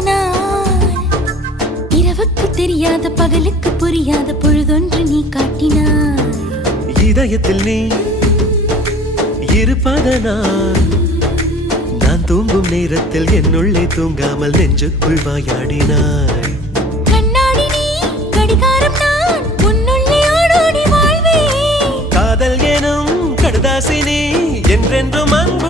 நான் இரவுக்கு தெரியாத பகலுக்கு புரியாத பொழுதொன்று நீ காட்டினாய். இதயத்தில் நீ இருப்பதனால் நான் தூங்கும் நேரத்தில் என்னுள்ளே தூங்காமல் நெஞ்சுக்குள் வாயாடினாய். கண்ணாடி நீ கடிகாரம் நான் உன்னுள்ளே ஓடோடி வாழ்வே. காதல் எனும் கடுதாசி நீ என்றென்றும் அன்பு